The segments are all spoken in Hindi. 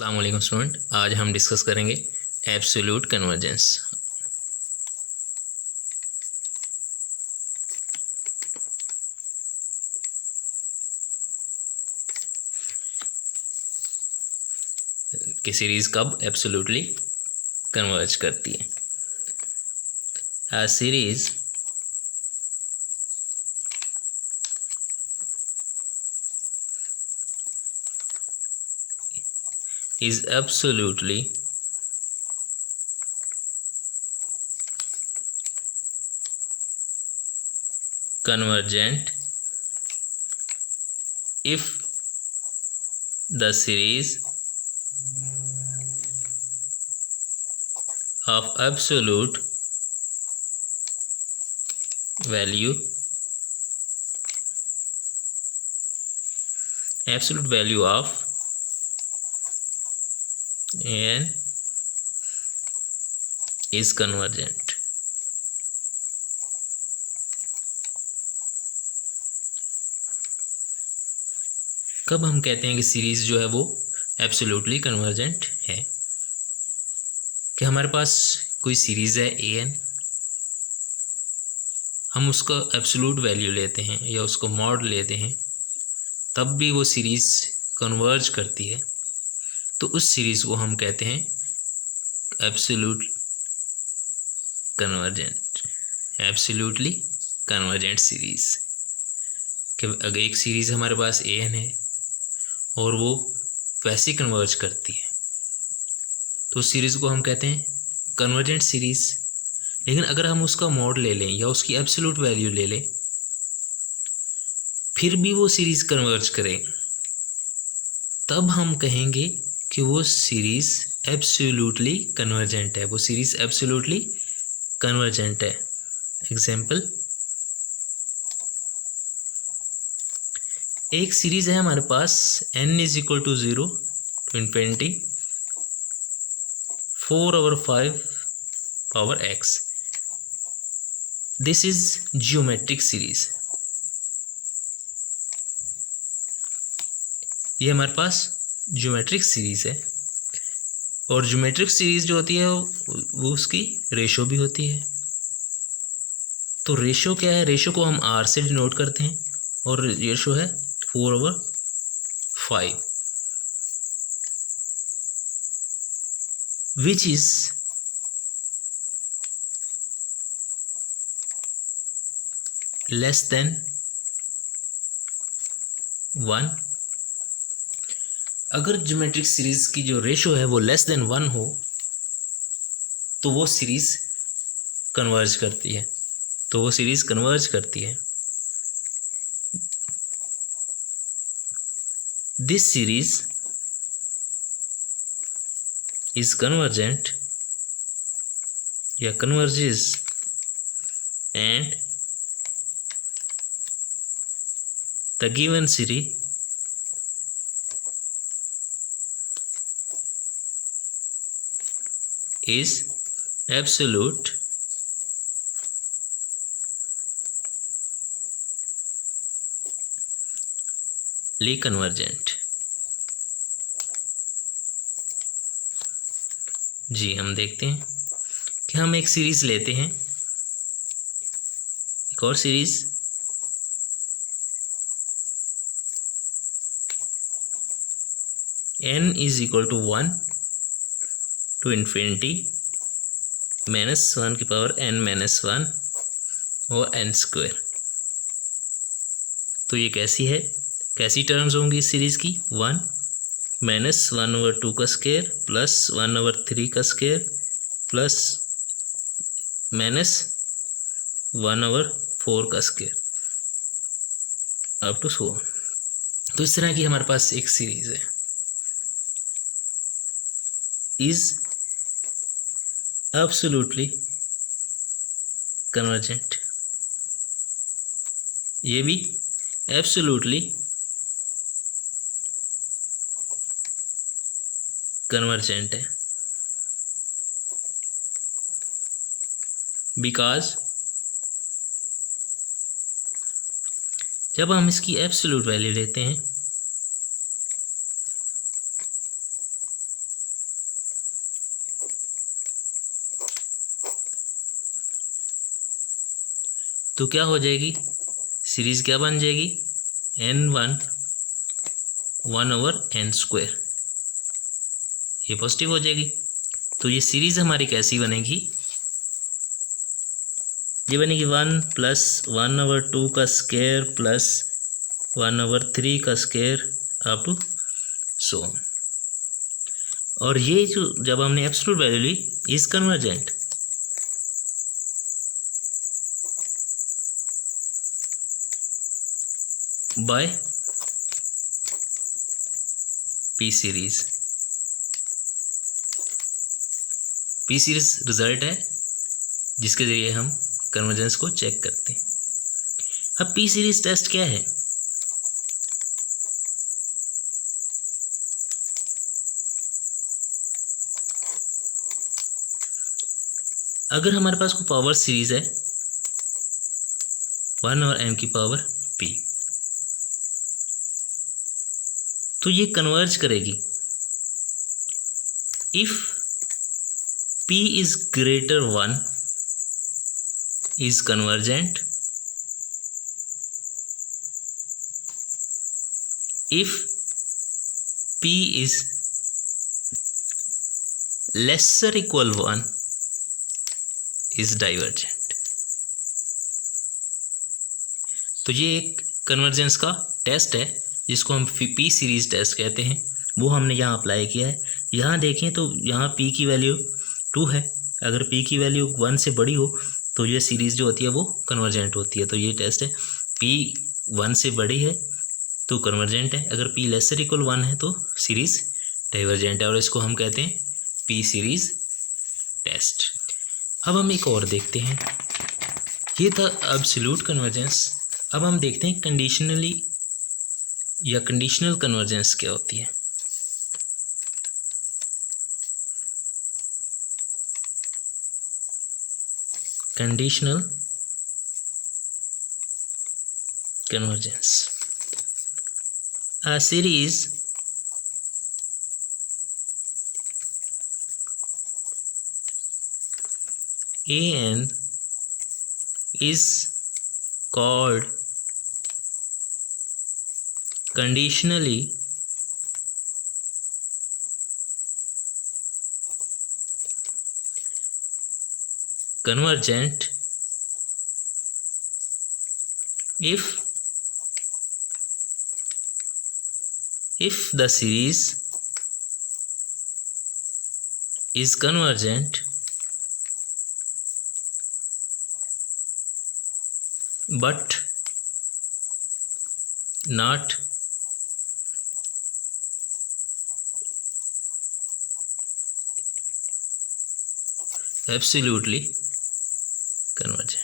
अस्सलाम वालेकुम स्टूडेंट, आज हम डिस्कस करेंगे एब्सोल्यूट कन्वर्जेंस। कि सीरीज कब एब्सोल्यूटली कन्वर्ज करती है। A series is absolutely convergent if the series of absolute value of n is convergent। कब हम कहते हैं कि सीरीज जो है वो एब्सोल्युटली कन्वर्जेंट है? कि हमारे पास कोई सीरीज है ए एन, हम उसका एब्सोल्यूट वैल्यू लेते हैं या उसको मॉड लेते हैं, तब भी वो सीरीज कन्वर्ज करती है, तो उस सीरीज को हम कहते हैं absolute convergent, absolutely convergent series. कि अगर एक सीरीज़ हमारे पास ए एन है और वो वैसे कन्वर्ज करती है, तो उस सीरीज़ को हम कहते हैं कन्वर्जेंट सीरीज़। लेकिन अगर हम उसका मॉड ले लें या उसकी एब्सोल्यूट वैल्यू ले लें, फिर भी वो सीरीज़ कन्वर्ज करे, तब हम कहेंगे कि वो सीरीज़ एब्सोल्युटली कन्वर्जेंट है, वो सीरीज़ एब्सोल्युटली कन्वर्जेंट है। एग्जाम्पल, एक सीरीज है हमारे पास n is equal to 0 to infinity 4/5 power x। This is geometric series. ये हमारे पास जियोमेट्रिक सीरीज है, और जियोमेट्रिक सीरीज जो होती है वो उसकी रेशो भी होती है। तो रेशो क्या है? रेशो को हम r से डिनोट करते हैं, और रेशो है 4/5, which is less than 1। अगर ज्योमेट्रिक सीरीज की जो रेशो है वो लेस देन 1 हो, तो वो सीरीज कन्वर्ज करती है, दिस सीरीज is convergent या converges and the given series is absolutely convergent। जी, हम देखते हैं कि हम एक सीरीज लेते हैं, एक और series n is equal to 1 to infinity -1 की पावर n-1 और n²। तो ये कैसी टर्म्स होंगी इस सीरीज की? 1 -1/2 का स्क्वायर प्लस 1/3 का स्क्वायर प्लस -1/4 का स्क्वायर अप टू सो। तो इस तरह की हमारे पास एक सीरीज है, इज एब्सोल्युटली कन्वर्जेंट। ये भी एब्सोल्युटली कन्वर्जेंट है, बिकॉज जब हम इसकी एब्सोल्यूट वैल्यू लेते हैं तो क्या हो जाएगी, सीरीज़ क्या बन जाएगी, n1 1/n², ये पॉजिटिव हो जाएगी। तो ये सीरीज़ हमारी कैसी बनेगी, ये बनेगी 1 + 1/2 का स्क्वायर प्लस 1/3 का square up to so on. और ये जो जब हमने एब्सोल्यूट वैल्यू ली is convergent, by P series. P series result है जिसके जरिए हम कन्वर्जेंस को चेक करते हैं। अब पी सीरीज टेस्ट क्या है, अगर हमारे पास कोई पावर सीरीज है 1/n की पावर p, तो ये कन्वर्ज करेगी if p is greater 1 is convergent, if p is lesser equal 1 is divergent। तो ये एक कन्वर्जेंस का टेस्ट है जिसको हम पी सीरीज टेस्ट कहते हैं, वो हमने यहाँ अप्लाई किया है। यहाँ देखें तो यहाँ p की वैल्यू 2 है, अगर p की वैल्यू 1 से बड़ी हो तो ये सीरीज़ जो होती है वो कन्वर्जेंट होती है। तो ये टेस्ट है, p 1 से बड़ी है तो कन्वर्जेंट है, अगर p लेसर इक्वल 1 है तो सीरीज़ डाइवर्जेंट है, और इसको हम कहते हैं p सीरीज़ टेस्ट। अब हम एक और देखते हैं, ये था एब्सोल्यूट कन्वर्जेंस। अब हम देखते हैं कंडीशनली या कंडीशनल कन्वर्जेंस क्या होती है। Conditional convergence, a series an is called conditionally convergent if the series is convergent but not absolutely convergent।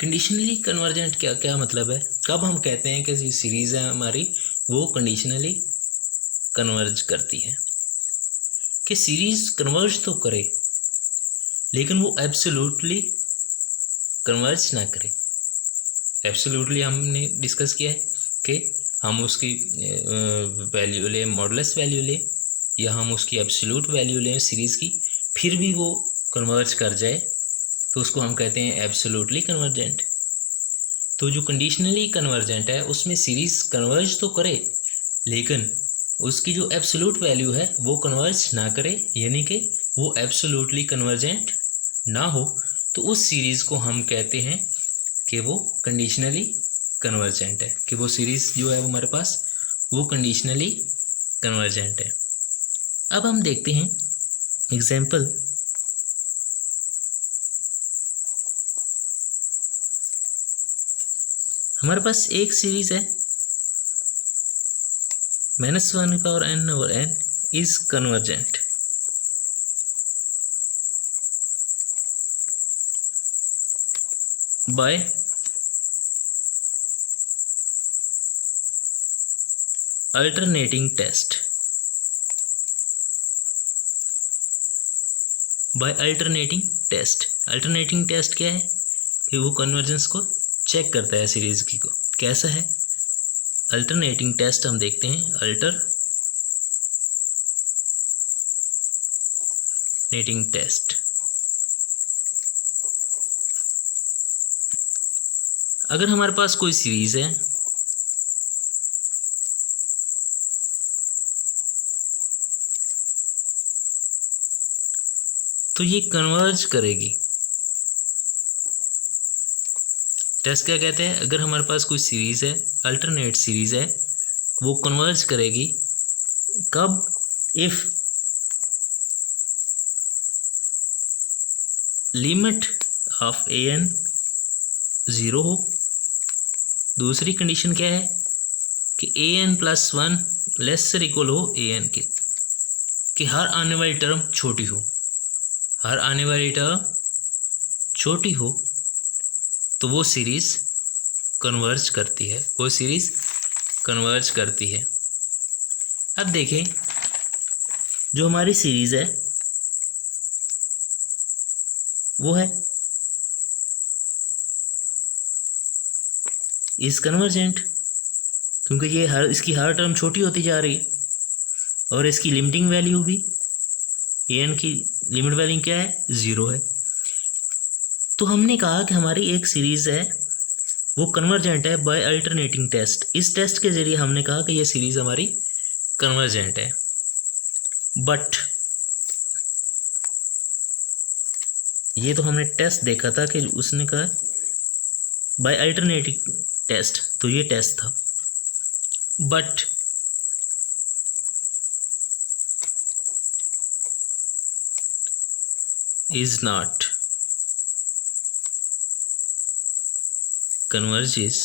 Conditionally convergent क्या क्या मतलब है, कब हम कहते हैं कि सीरीज़ है हमारी वो कंडीशनली कन्वर्ज करती है, कि सीरीज़ कन्वर्ज तो करे लेकिन वो एब्सोल्युटली कन्वर्ज ना करे। एब्सोल्युटली हमने डिस्कस किया है कि हम उसकी वैल्यू लें, मॉडुलस वैल्यू लें, या हम उसकी एब्सोल्यूट वैल्यू लें सीरीज़ की, फिर भी वो कन्वर्ज कर जाए तो उसको हम कहते हैं एब्सोल्युटली कन्वर्जेंट। तो जो कंडीशनली कन्वर्जेंट है उसमें सीरीज़ कन्वर्ज तो करे लेकिन उसकी जो एब्सोल्यूट वैल्यू है वो कन्वर्ज ना करे, यानी कि वो एब्सोल्युटली कन्वर्जेंट ना हो, तो उस सीरीज़ को हम कहते हैं कि वो कंडीशनली कन्वर्जेंट है, कि वो सीरीज़ जो है वो हमारे पास वो कंडीशनली कन्वर्जेंट है। अब हम देखते हैं एग्जाम्पल। हमारे पास एक सीरीज है -1/n/n is convergent by alternating test. By alternating test, alternating test क्या है कि वो कन्वर्जेंस को चेक करता है सीरीज की को, कैसा है अल्टरनेटिंग टेस्ट। हम देखते हैं अल्टरनेटिंग टेस्ट। अगर हमारे पास कोई सीरीज़ है तो ये कन्वर्ज करेगी। टेस्ट क्या कहते हैं, अगर हमारे पास कोई सीरीज़ है, अल्टरनेट सीरीज़ है, वो कन्वर्ज करेगी कब, if limit of a n zero हो। दूसरी कंडीशन क्या है कि a n plus one lesser equal हो ए एन के, कि हर आने वाली टर्म छोटी हो, हर आने वाली टर्म छोटी हो तो वो सीरीज़ कन्वर्ज करती है, वो सीरीज़ कन्वर्ज करती है। अब देखें, जो हमारी सीरीज़ है वो है इज कन्वर्जेंट, क्योंकि ये इसकी हर टर्म छोटी होती जा रही है और इसकी लिमिटिंग वैल्यू भी, ए एन की लिमिट वैल्यू क्या है, ज़ीरो है। तो हमने कहा कि हमारी एक सीरीज़ है वो कन्वर्जेंट है बाय अल्टरनेटिंग टेस्ट। इस टेस्ट के ज़रिए हमने कहा कि ये सीरीज़ हमारी कन्वर्जेंट है। बट ये तो हमने टेस्ट देखा था कि उसने कहा बाय अल्टरनेटिंग टेस्ट, तो ये टेस्ट था। But is not converges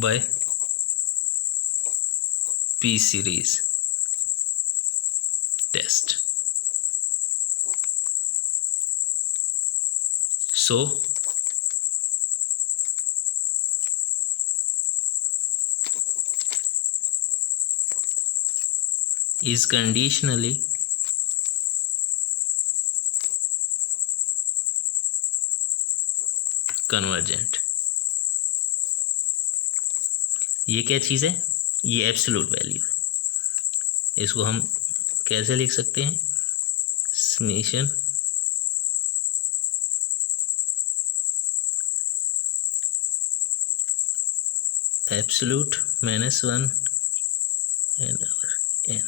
by P series test. So is conditionally convergent. ये क्या चीज़ है, ये एब्सोल्यूट वैल्यू है। इसको हम कैसे लिख सकते हैं, summation absolute minus one N over N,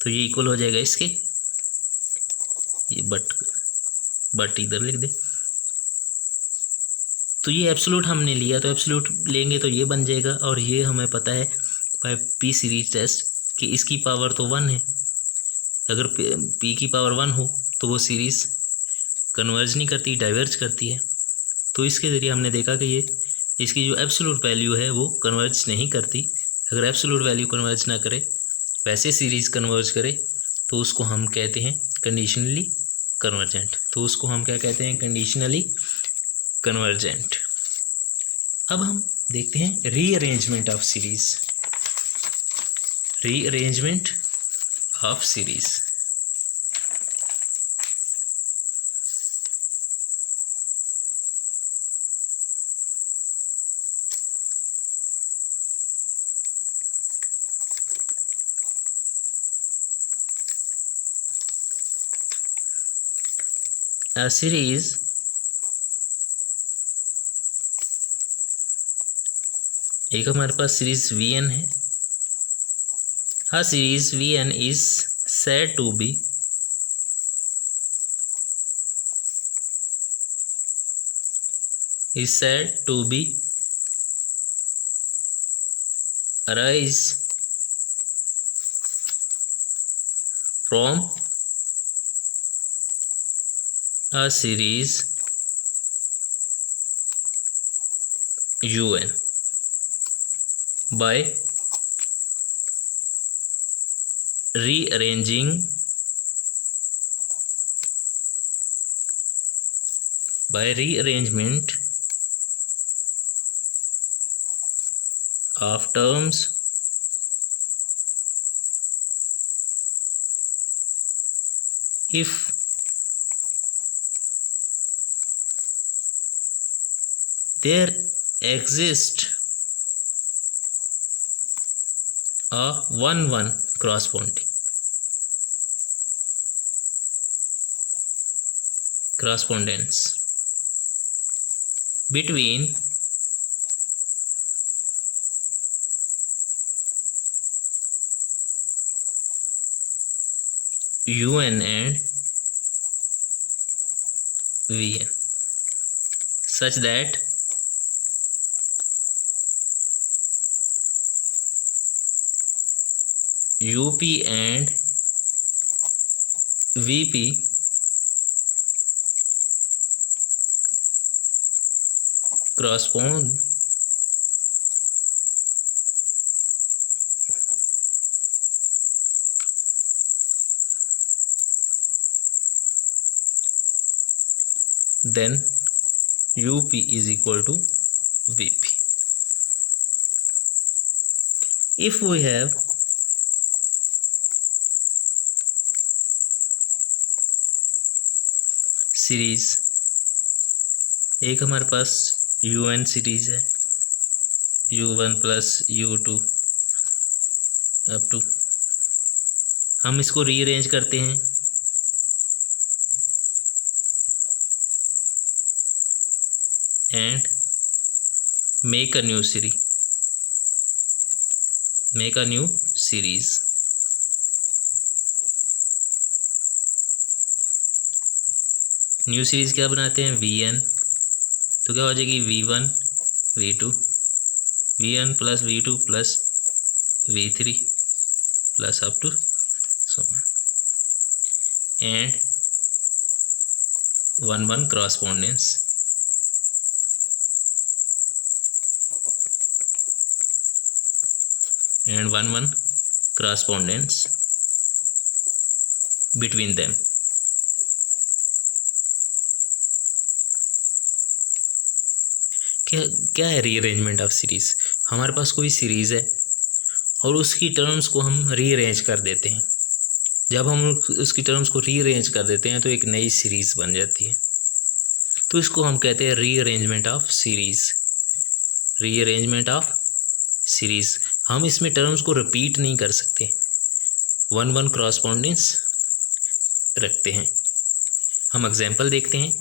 तो ये इक्वल हो जाएगा इसके, ये बट इधर लिख दे। तो ये एब्सोल्यूट हमने लिया, तो एब्सोल्यूट लेंगे तो ये बन जाएगा, और ये हमें पता है बाय पी सीरीज टेस्ट कि इसकी पावर तो वन है। अगर पी की पावर वन हो तो वो सीरीज़ कन्वर्ज नहीं करती, डाइवर्ज करती है। तो इसके ज़रिए हमने देखा कि ये इसकी जो एब्सोल्यूट वैल्यू है वो कन्वर्ज नहीं करती। अगर एब्सोल्यूट वैल्यू कन्वर्ज ना करे, वैसे सीरीज़ कन्वर्ज करे, तो उसको हम कहते हैं कंडीशनली कन्वर्जेंट। तो उसको हम क्या कहते हैं, कंडीशनली कन्वर्जेंट। अब हम देखते हैं rearrangement of series. Rearrangement of series, a series एक हमारे पास सीरीज वी एन है। हाँ, series V N is said to be arise from a series un by rearranging by rearrangement of terms if there exists a 1-1 corresponding correspondence between UN and VN such that UP and VP correspond then UP is equal to VP. If we have series, एक हमारे पास UN सीरीज है, U1 plus U2 up to, हम इसको रीअरेंज करते हैं and make a new series new series क्या बनाते हैं VN, तो क्या हो जाएगी V1 V2 VN plus V2 plus V3 plus up to so and 1-1 correspondence and 1-1 correspondence between them. क्या है रीअरेंजमेंट ऑफ सीरीज़? हमारे पास कोई सीरीज़ है और उसकी टर्म्स को हम रीअरेंज कर देते हैं। जब हम उसकी टर्म्स को रीअरेंज कर देते हैं तो एक नई सीरीज़ बन जाती है, तो इसको हम कहते हैं रीअरेंजमेंट ऑफ सीरीज़। हम इसमें टर्म्स को रिपीट नहीं कर सकते, 1-1 correspondence रखते हैं। हम एग्जाम्पल देखते हैं।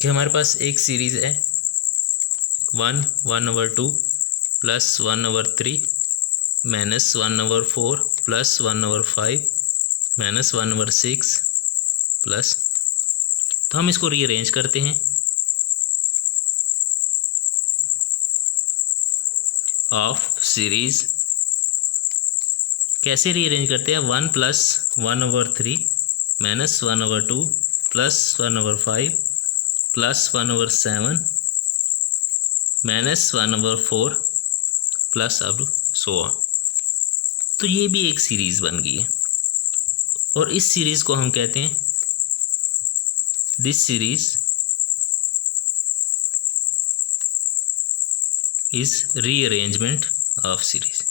कि हमारे पास एक सीरीज़ है 1/2 plus 1/3 minus 1/4 plus 1/5 minus 1/6 plus, तो हम इसको रीअरेंज करते हैं ऑफ सीरीज़। कैसे रीअरेंज करते हैं? 1 plus 1/3 minus 1/2 plus 1/5 plus 1/7 minus 1/4 plus अब सो ऑन। तो ये भी एक सीरीज़ बन गई है और इस सीरीज़ को हम कहते हैं, this series is rearrangement of series.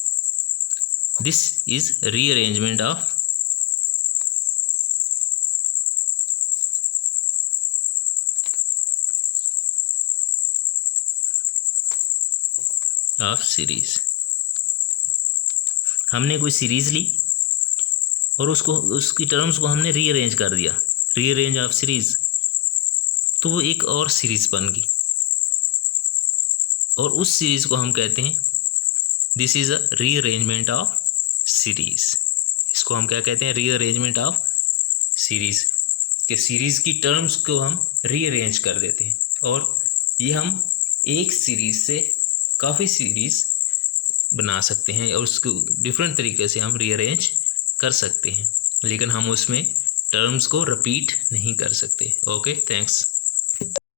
This is rearrangement of series. हमने कोई सीरीज़ ली और उसकी टर्म्स को हमने रीअरेंज कर दिया, रीअरेंज ऑफ सीरीज़, तो वो एक और सीरीज़ बन गई और उस सीरीज़ को हम कहते हैं this is a rearrangement of series. इसको हम क्या कहते हैं? Rearrangement of series. के सीरीज़ की टर्म्स को हम रीअरेंज कर देते हैं और ये हम एक सीरीज़ से काफ़ी सीरीज़ बना सकते हैं और उसको डिफरेंट तरीके से हम रीअरेंज कर सकते हैं, लेकिन हम उसमें टर्म्स को रिपीट नहीं कर सकते। Okay, thanks.